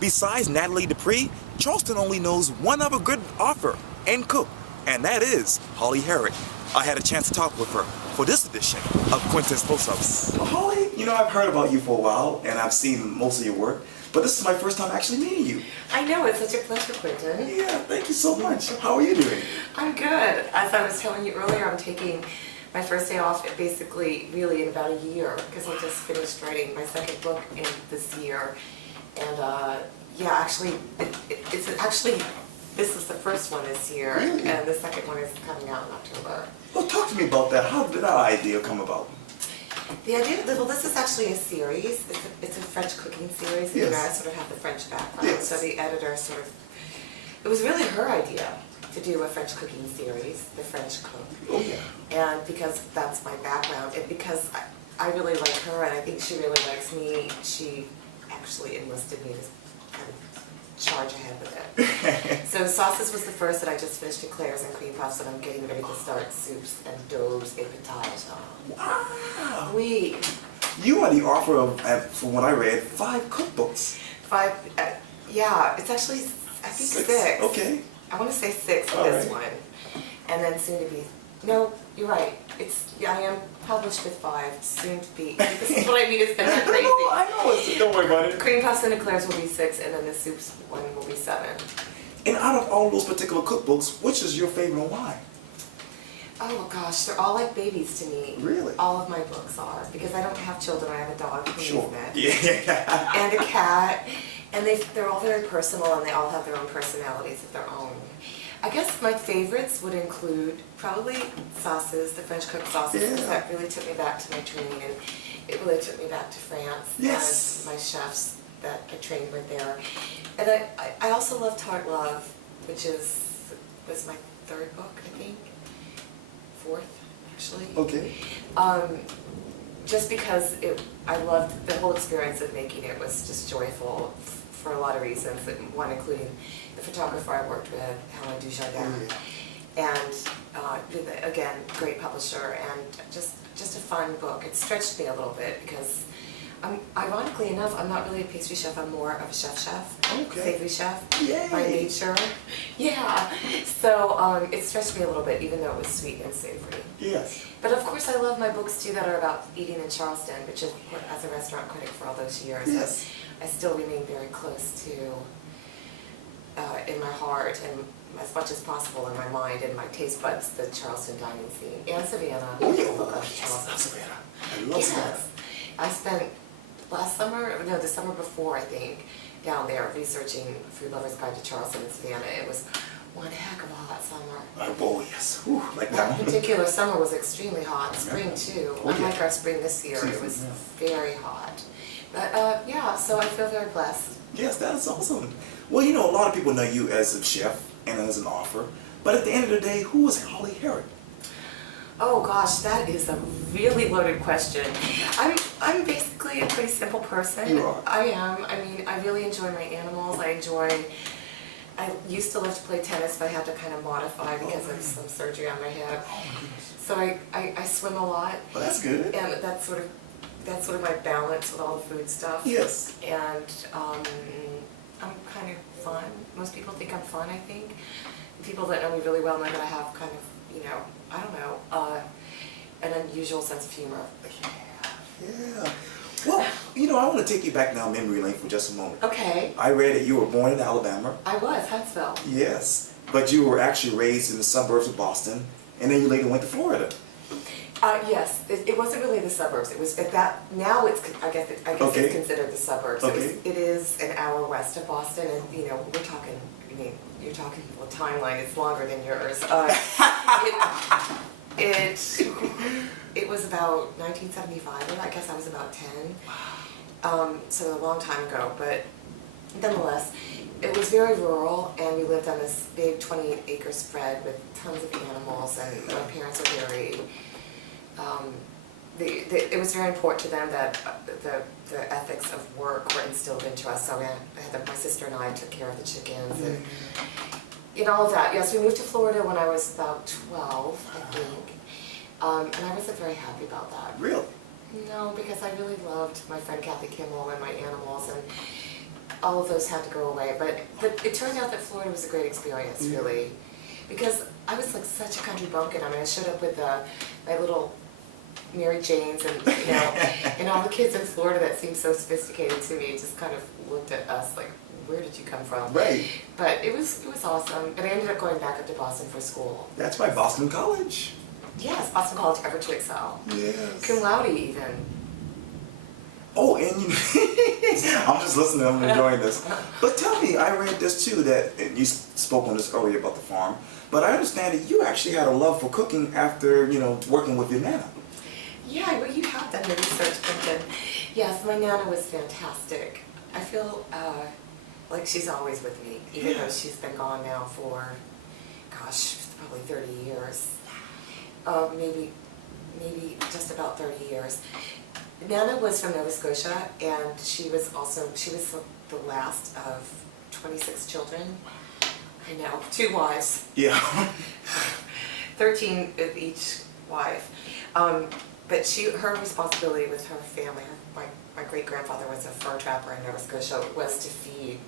Besides Nathalie Dupree, Charleston only knows one other good author and cook, and that is Holly Herrick. I had a chance to talk with her for this edition of Quintin's Close-Ups. Holly, I've heard about you for a while, and I've seen most of your work, but this is my first time actually meeting you. I know, it's such a pleasure, Quintin. Yeah, thank you so much. How are you doing? I'm good. As I was telling you earlier, I'm taking my first day off basically really in about a year, because I just finished writing my second book in this year. And yeah, actually, this is the first one this year, really? And the second one is coming out in October. Well, talk to me about that. How did that idea come about? The idea, well, this is actually a series. It's a French cooking series. Yes. And I sort of have the French background, yes. So the editor it was really her idea to do a French cooking series, The French Cook. Oh, yeah. And because that's my background, and because I really like her, and I think she really likes me, she actually enlisted me to kind of charge ahead with it. So sauces was the first that I just finished, eclairs and cream puffs, and I'm getting ready to start soups and doughs et potages. Wow. Oui. You are the author of, from what I read, 5 cookbooks. 5, yeah, it's actually, I think 6. Okay. I want to say 6 with this one. And then soon to be, no, you're right. I am published with 5, soon to be. This is what I mean, it's been crazy. I know, don't worry about it. Cream puffs and eclairs will be 6, and then the soups one will be 7. And out of all those particular cookbooks, which is your favorite and why? Oh gosh, they're all like babies to me. Really? All of my books are, because I don't have children. I have a dog who Sure. met, Yeah. and a cat, and they're all very personal, and they all have their own personalities of their own. I guess my favorites would include probably sauces, the French cooked sauces, because that really took me back to my training, and it really took me back to France. Yes. And my chefs that I trained with there. And I also love Tart Love, which was my 3rd book, I think. 4th, actually. Okay. Just because I loved the whole experience of making it was just joyful for a lot of reasons, one including the photographer I worked with, Helen Dujardin, and again, great publisher, and just a fun book. It stretched me a little bit because, ironically enough, I'm not really a pastry chef, I'm more of a chef, savory chef by nature. Yeah, so it stretched me a little bit, even though it was sweet and savory. Yes. But of course I love my books too that are about eating in Charleston, which is, as a restaurant critic for all those years, yes. I still remain very close to, in my heart and as much as possible in my mind and my taste buds, the Charleston dining scene. And Savannah. Oh yeah, Charleston. Savannah. I love Savannah. I spent the summer before, I think, down there researching Food Lover's Guide to Charleston and Savannah. It was one heck of a hot summer. Oh yes, whew, like that that. particular summer was extremely hot. Spring too. Oh, yeah. Unlike our spring this year, it was very hot. But yeah, so I feel very blessed. Yes, that's awesome. Well, a lot of people know you as a chef and as an author, but at the end of the day, who is Holly Herrick? Oh gosh, that is a really loaded question. I'm basically a pretty simple person. You are. I am. I mean, I really enjoy my animals. I used to love to play tennis, but I had to kind of modify because of some surgery on my hip. Oh my goodness. So I swim a lot. Well, that's good. And that's sort of my balance with all the food stuff. Yes. And I'm kind of fun. Most people think I'm fun, I think. People that know me really well know that I have kind of, I don't know, an unusual sense of humor. Yeah. Well, I want to take you back down memory lane for just a moment. Okay. I read that you were born in Alabama. I was, Huntsville. Yes. But you were actually raised in the suburbs of Boston, and then you later went to Florida. Yes, it wasn't really the suburbs. It was at that. Now I guess it's considered the suburbs. Okay. It is an hour west of Boston, and we're talking. You're talking a timeline. It's longer than yours. It was about 1975. I guess I was about 10. So a long time ago, but nonetheless, it was very rural, and we lived on this big 28-acre spread with tons of animals, and my parents were very. It was very important to them that the ethics of work were instilled into us. So my sister and I took care of the chickens and all of that. Yes, we moved to Florida when I was about 12, I think, and I wasn't very happy about that. Really? No, because I really loved my friend Kathy Kimmel and my animals, and all of those had to go away. But it turned out that Florida was a great experience, really, because I was like such a country bumpkin. I mean, I showed up with my little Mary Janes and, you know, and all the kids in Florida that seemed so sophisticated to me just kind of looked at us like, where did you come from? Right. But it was awesome. And I ended up going back up to Boston for school. That's right, Boston College. Yes, Boston College, ever to excel. Yes. Cum laude even. Oh, and I'm just listening, I'm enjoying this. But tell me, I read this too, that and you spoke on this earlier about the farm, but I understand that you actually had a love for cooking after, you know, working with your nana. Yeah, well, you have done the research, Quintin. Yes, my nana was fantastic. I feel like she's always with me, even though she's been gone now for, gosh, probably 30 years. Maybe just about 30 years. Nana was from Nova Scotia, and she was the last of 26 children. I know, 2 wives. Yeah. 13 of each wife. But her responsibility with her family, my great-grandfather was a fur trapper in Nova Scotia, was to feed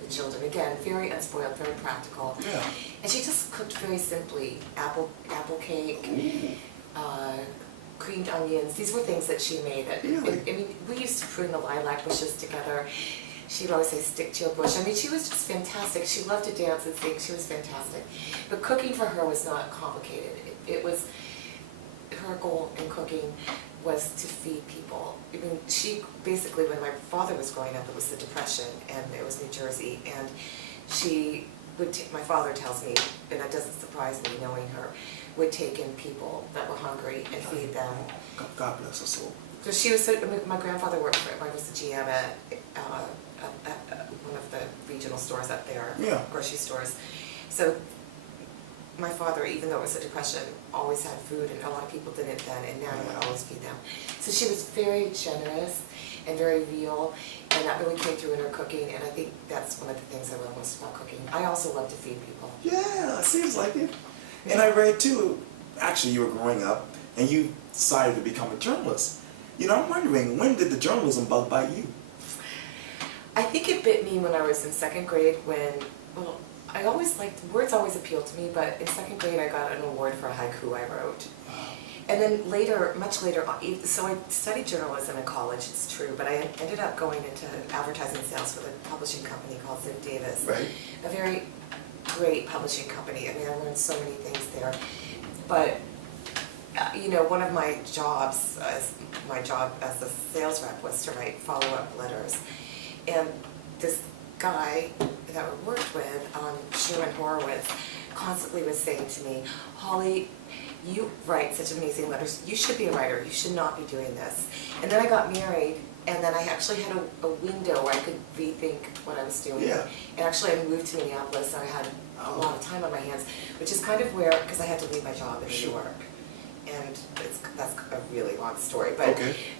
the children. Again, very unspoiled, very practical. Yeah. And she just cooked very simply. Apple cake, creamed onions. These were things that she made. Really? I mean, we used to prune the lilac bushes together. She'd always say, stick to your bush. I mean, she was just fantastic. She loved to dance and sing. She was fantastic. But cooking for her was not complicated. It was, her goal in cooking was to feed people. I mean, she basically, when my father was growing up, it was the Depression, and it was New Jersey, and she would take, my father tells me, and that doesn't surprise me knowing her, would take in people that were hungry and feed them. God bless her soul. So she was, my grandfather worked for, I was the GM at one of the regional stores up there, grocery stores. So my father, even though it was a Depression, always had food, and a lot of people didn't then, and now he would always feed them. So she was very generous and very real, and that really came through in her cooking, and I think that's one of the things I love most about cooking. I also love to feed people. Yeah, it seems like it. And I read too, actually you were growing up, and you decided to become a journalist. You know, I'm wondering, when did the journalism bug bite you? I think it bit me when I was in 2nd grade when, well, I always liked, words always appealed to me, but in 2nd grade I got an award for a haiku I wrote. And then later, much later, so I studied journalism in college, it's true, but I ended up going into advertising sales for the publishing company called Ziv Davis. Right. A very great publishing company. I mean, I learned so many things there. But, you know, one of my jobs as a sales rep was to write follow-up letters. And this guy that I worked with, Sherman Horowitz, constantly was saying to me, Holly, you write such amazing letters. You should be a writer. You should not be doing this. And then I got married, and then I actually had a window where I could rethink what I was doing. Yeah. And actually I moved to Minneapolis, and I had a lot of time on my hands, which is kind of where, because I had to leave my job in New York. And that's a really long story. But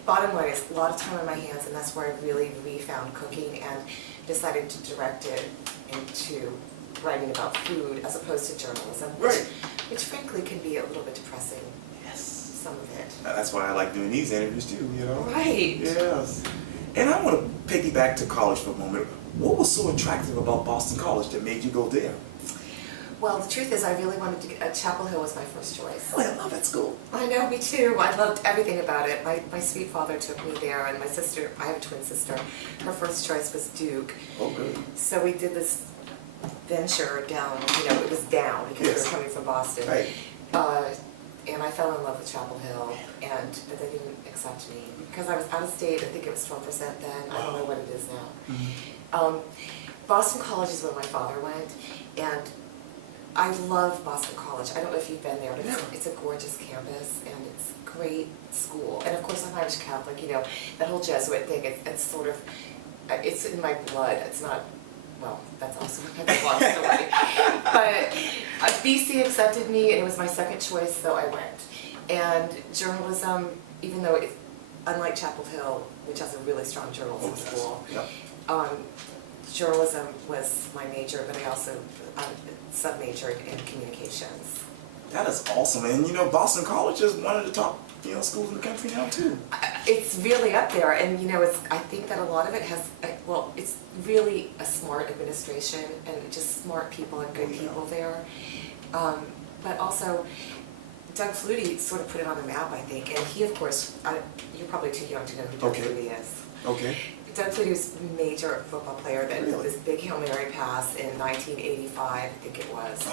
bottom line is, a lot of time on my hands, and that's where I really refound cooking and decided to direct it into writing about food as opposed to journalism, which frankly can be a little bit depressing. Yes. Some of it. That's why I like doing these interviews too, you know? Right. Yes. And I want to piggyback to college for a moment. What was so attractive about Boston College that made you go there? Well, the truth is I really wanted to get, Chapel Hill was my first choice. Oh, I love that school. I know, me too. I loved everything about it. My sweet father took me there, and my sister, I have a twin sister, her first choice was Duke. Oh, good. So we did this venture down, you know, it was down because we were coming from Boston. Right. And I fell in love with Chapel Hill, but they didn't accept me. Because I was out of state, I think it was 12% then, I don't know what it is now. Boston College is where my father went, and I love Boston College. I don't know if you've been there, but it's a gorgeous campus, and it's a great school. And of course I'm Irish Catholic, you know, that whole Jesuit thing, it's sort of, it's in my blood. It's not, well, that's also a long story. But BC accepted me, and it was my second choice, so I went. And journalism, even though it's, unlike Chapel Hill, which has a really strong journalism school, journalism was my major, but I also sub-majored in communications. That is awesome, and you know, Boston College is one of the top, you know, schools in the country now too. It's really up there, and you know, I think that a lot of it has, well, it's really a smart administration and just smart people and good people there. But also, Doug Flutie sort of put it on the map, I think, and he, of course, you're probably too young to know who Doug Flutie is. Okay. Doug Flutie was a major football player that did this big Hail Mary pass in 1985, I think it was.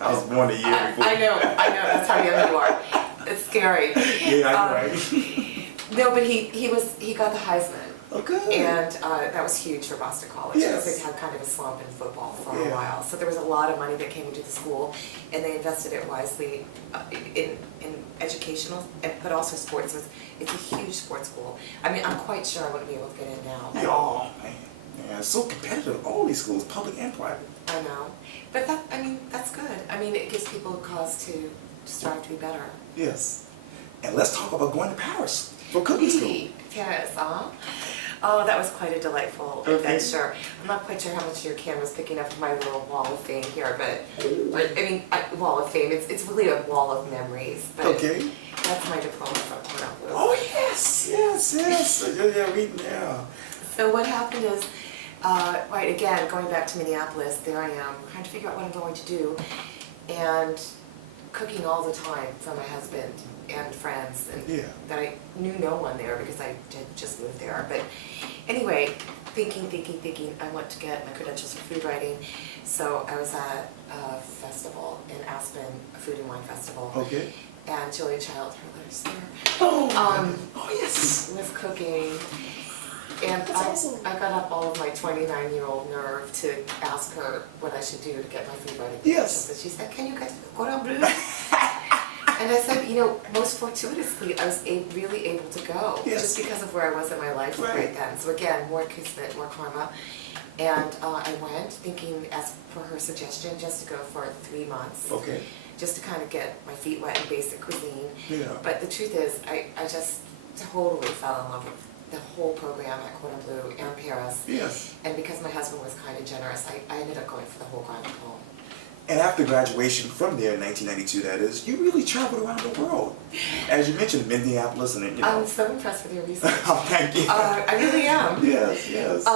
I was born a year before. I know, that's how young you are. It's scary. Yeah, I know, right? No, but he got the Heisman. Okay. And that was huge for Boston College. Yes. Because they had kind of a slump in football for a while. So there was a lot of money that came into the school, and they invested it wisely in educational, but also sports. It's a huge sports school. I mean, I'm quite sure I wouldn't be able to get in now. Oh, man. Yeah, it's so competitive, all these schools, public and private. I know. But that's good. I mean, it gives people a cause to strive to be better. Yes. And let's talk about going to Paris for cooking school. Paris, huh? Oh, that was quite a delightful adventure. I'm not quite sure how much your camera's picking up my little wall of fame here, but I mean, wall of fame, it's really a wall of memories. But that's my diploma from Cornell. Oh, yes. Yeah. So what happened is, right, again, going back to Minneapolis, there I am, trying to figure out what I'm going to do, and cooking all the time for my husband and friends, and that I knew no one there because I had just moved there. But anyway, thinking, I went to get my credentials for food writing. So I was at a festival in Aspen, a food and wine festival. Okay. And Julia Child, her letters there. Oh yes. Was cooking. And I got up all of my 29-year-old nerve to ask her what I should do to get my food writing credentials. And she said, "Can you get to the Cordon Bleu?" And I said, you know, most fortuitously, I was really able to go, just because of where I was in my life right then. So again, more kismet, more karma. And I went thinking, as per her suggestion, just to go for 3 months. Okay. Just to kind of get my feet wet in basic cuisine. Yeah. But the truth is, I just totally fell in love with the whole program at Cordon Bleu and Paris. Yes. And because my husband was kind of generous, I ended up going for the whole Grand Diplôme. And after graduation from there in 1992, that is, you really traveled around the world. As you mentioned, Minneapolis and, you know. I'm so impressed with your research. Oh, thank you. I really am. Yes.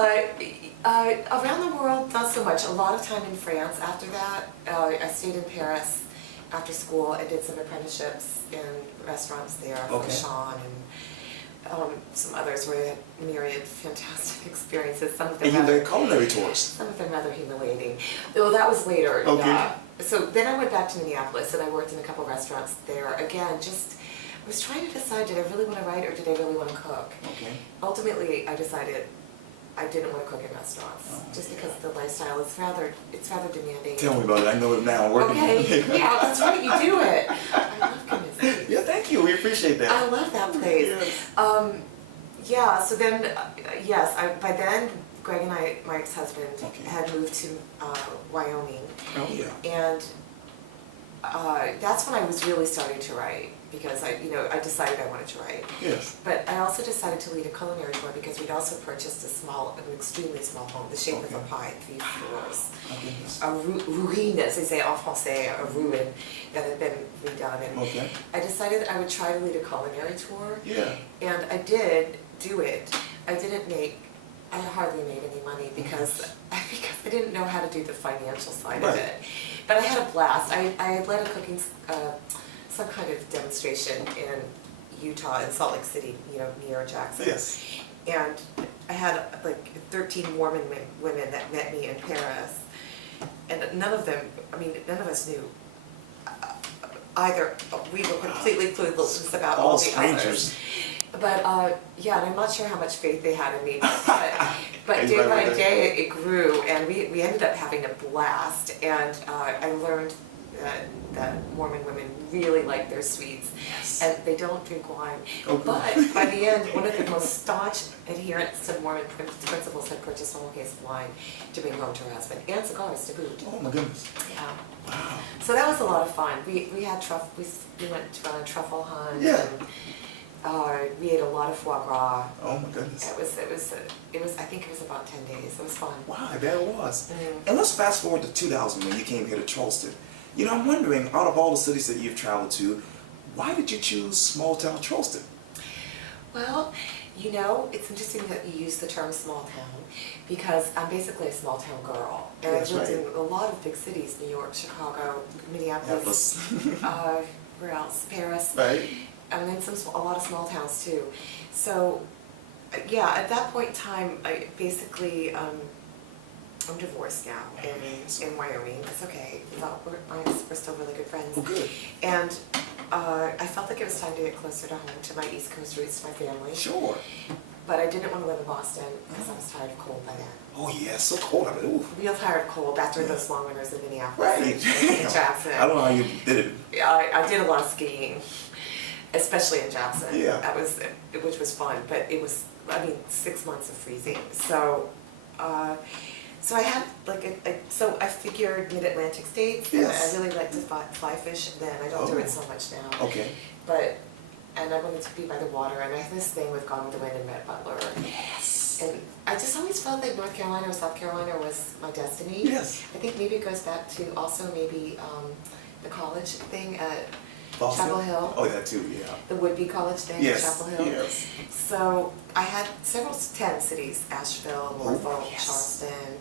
Around the world, not so much. A lot of time in France after that. I stayed in Paris after school. I did some apprenticeships in restaurants there for Sean and some others where they had myriad fantastic experiences. Some of them and you did culinary tours. Some of them rather humiliating. Though that was later. Okay. So then I went back to Minneapolis and I worked in a couple restaurants there. Again, I was trying to decide, did I really want to write or did I really want to cook? Okay. Ultimately, I decided I didn't want to cook in restaurants, just because the lifestyle is rather demanding. Tell me about it. I know it now. I'm working. Okay. Yeah, that's right. You do it. I love goodness. Yeah, thank you. We appreciate that. I love that place. Yes. Yeah. So then, yes. By then, Greg and I, my ex-husband, had moved to Wyoming. Oh yeah. And that's when I was really starting to write, because I decided I wanted to write. Yes. But I also decided to lead a culinary tour because we'd also purchased an extremely small home, the shape of a pie, 3 floors. A ruine, as they say en français, a ruin that had been redone. And I decided I would try to lead a culinary tour. Yeah. And I did do it. I hardly made any money because I didn't know how to do the financial side of it. But I had a blast. I had led a cooking, some kind of demonstration in Utah, in Salt Lake City, near Jackson. Yes. And I had like 13 Mormon women that met me in Paris. And none of us knew either. We were completely clueless about all the others. But yeah, and I'm not sure how much faith they had in me, but day by day it grew, and we ended up having a blast, and I learned that Mormon women really like their sweets, and they don't drink wine. But by the end, one of the most staunch adherents to Mormon principles had purchased a whole case of wine to bring home to her husband, and cigars to boot. Oh my goodness. Yeah. Wow. So that was a lot of fun. We had we went on a truffle hunt. Yeah. And, we ate a lot of foie gras. Oh my goodness. It was. I think it was about 10 days. It was fun. Wow, I bet it was. And let's fast forward to 2000 when you came here to Charleston. I'm wondering, out of all the cities that you've traveled to, why did you choose small town Charleston? Well, you know, it's interesting that you use the term small town because I'm basically a small town girl. And I've lived in a lot of big cities, New York, Chicago, Minneapolis, where else? Paris. Right. And then a lot of small towns too. So, yeah, at that point in time, I basically, I'm divorced now in Wyoming. It's okay. We're still really good friends. Oh, good. And I felt like it was time to get closer to home, to my East Coast roots, to my family. Sure. But I didn't want to live in Boston because I was tired of cold by then. Oh, yeah, it's so cold. I mean, ooh. Real tired of cold after those long winters in Minneapolis and Jackson. I don't know how you did it. I did a lot of skiing, especially in Jackson. Yeah. Which was fun, but it was, 6 months of freezing. So, so I had so I figured mid-Atlantic states. Yes. And I really liked to fly fish then. I don't do it so much now. Okay. And I wanted to be by the water, and I had this thing with Gone with the Wind and Matt Butler. Yes. And I just always felt like North Carolina or South Carolina was my destiny. Yes. I think maybe it goes back to also maybe the college thing at Boston? Chapel Hill. Oh, that too, yeah. The would-be college thing Yes. at Chapel Hill. Yes. So I had 10 cities, Asheville, Norfolk, yes. Charleston.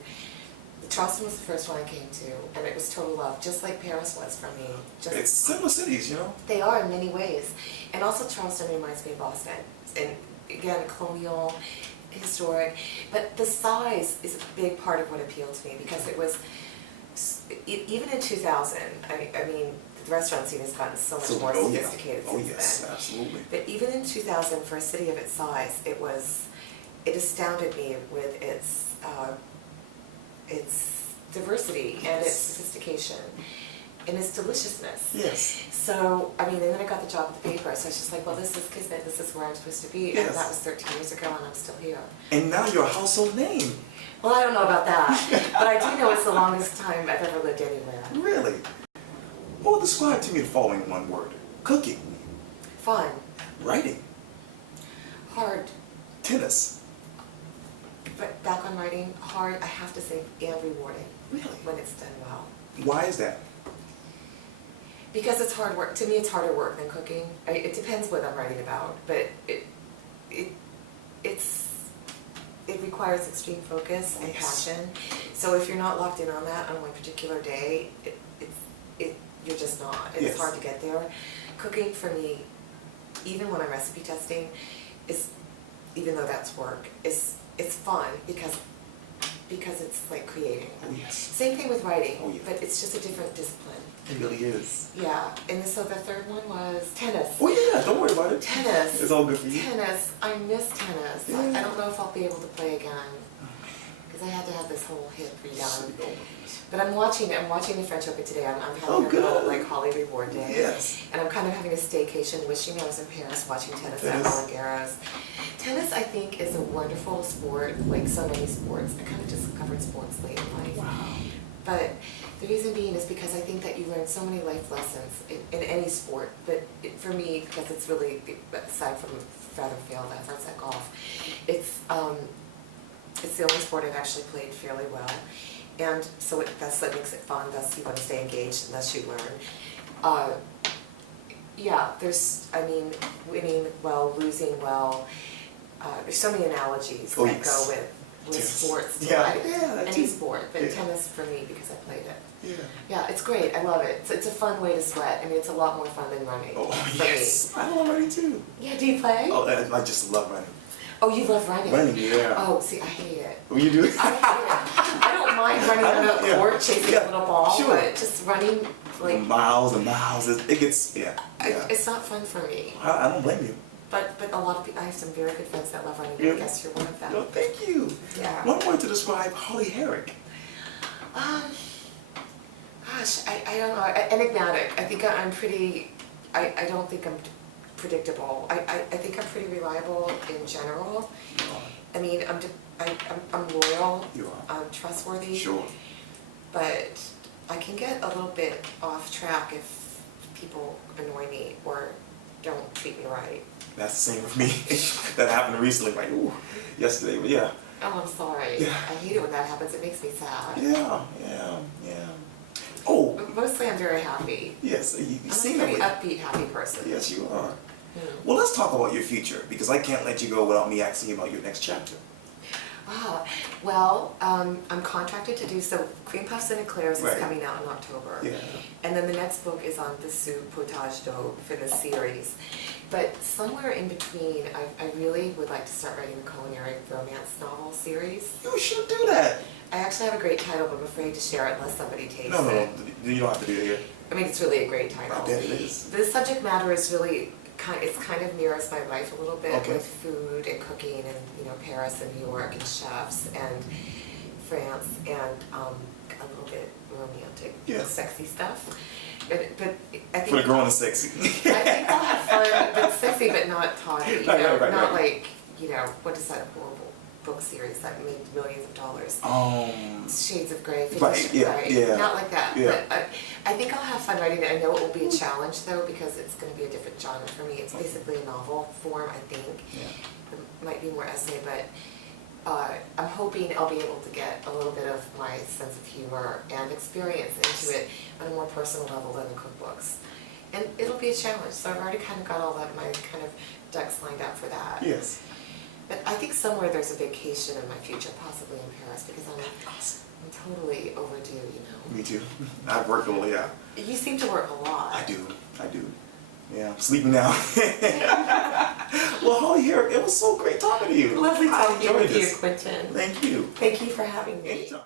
Charleston was the first one I came to, and it was total love, just like Paris was for me. It's similar cities, you know? They are in many ways. And also Charleston reminds me of Boston. And again, colonial, historic. But the size is a big part of what appealed to me because it was, even in 2000, I mean, the restaurant scene has gotten so much more sophisticated since then. Oh yes, absolutely. But even in 2000, for a city of its size, it astounded me with its diversity and its sophistication and its deliciousness. Yes. So, and then I got the job at the paper, so I was just like, well, this is Kismet, this is where I'm supposed to be, Yes. and that was 13 years ago, and I'm still here. And now you're a household name. Well, I don't know about that, but I do know it's the longest time I've ever lived anywhere. Really? Well, describe to me the following in one word. Cooking. Fun. Writing. Hard. Tennis. But back on writing, hard, I have to say, and rewarding. Really? When it's done well. Why is that? Because it's hard work. To me, it's harder work than cooking. It depends what I'm writing about, but it requires extreme focus and passion. So if you're not locked in on that on one particular day, you're just not. It's hard to get there. Cooking for me, even when I'm recipe testing, even though that's work, it's fun because it's like creating. Oh yes. Same thing with writing, Oh, yeah. but it's just a different discipline. It really is. Yeah, and so the third one was tennis. Oh yeah, don't worry about it. Tennis. It's all good for you. Tennis. I miss tennis. Yeah. I don't know if I'll be able to play again because I had to have this whole hip redone. But I'm watching the French Open today. I'm having a little Holly reward day. Yes. And I'm kind of having a staycation, wishing I was in Paris watching tennis at Roland Garros. Tennis, I think, is a wonderful sport, like so many sports. I kind of just covered sports late in life. Wow. But the reason being is because I think that you learn so many life lessons in any sport. But for me, because it's really, aside from rather failed efforts at golf, it's the only sport I've actually played fairly well. And so that's what makes it fun, thus you want to stay engaged, and thus you learn. Yeah, winning well, losing well, there's so many analogies that go with sports to life. Any sport, but tennis for me because I played it. Yeah. Yeah, it's great, I love it. It's a fun way to sweat. It's a lot more fun than running. Oh for yes, me. I love running too. Yeah, do you play? Oh, I just love running. Oh, you love running? Running, yeah. Oh, see, I hate it. Oh, you do? I hate it. I don't mind running on a court, chasing a little ball, but just running like miles and miles, it gets, it's not fun for me. I don't blame you. But a lot of people, I have some very good friends that love running. Yeah. I guess you're one of them. No, thank you. Yeah. One word to describe Holly Herrick. Gosh, I don't know. Enigmatic. I think I'm pretty. I don't think I'm predictable. I think I'm pretty reliable in general. You are. I'm loyal. You are. I'm trustworthy. Sure. But I can get a little bit off track if people annoy me or don't treat me right. That's the same with me. That happened recently, yesterday, but yeah. Oh, I'm sorry. Yeah. I hate it when that happens. It makes me sad. Yeah. Oh. But mostly I'm very happy. Yes, you I'm seem a pretty that way. upbeat, happy person. Yes, you are. Well, let's talk about your future, because I can't let you go without me asking you about your next chapter. Well, I'm contracted to do so. Cream Puffs and Eclairs Right. is coming out in October. Yeah. And then the next book is on the soup potage d'eau for the series. But somewhere in between, I really would like to start writing a culinary romance novel series. You should do that. I actually have a great title, but I'm afraid to share it unless somebody takes No, it. you don't have to do it here. I mean, it's really a great title. I bet it is. The subject matter is really kind of mirrors my life a little bit Okay. with food and cooking and Paris and New York and chefs and France and a little bit romantic, Yeah. sexy stuff. But I think For the girl and the sexy. I think I'll have fun, but sexy, but not tawdry. Right. Not like what is that horrible book series that made millions of dollars? Shades of Grey. Right, yeah. Not like that. Yeah. But I think I'll have fun writing it. I know it will be a challenge though because it's going to be a different genre for me. It's basically a novel form, I think. Yeah. It might be more essay, but I'm hoping I'll be able to get a little bit of my sense of humor and experience into it on a more personal level than the cookbooks. And it'll be a challenge, so I've already kind of got all that, my kind of ducks lined up for that. Yes. But I think somewhere there's a vacation in my future, possibly in Paris, because I'm totally overdue, Me too. I've worked all, yeah. You seem to work a lot. I do. Yeah, I'm sleeping now. Well, Holly Herrick, it was so great talking to you. Lovely talking I enjoyed with you, this. Quintin. Thank you. Thank you for having me. Anytime.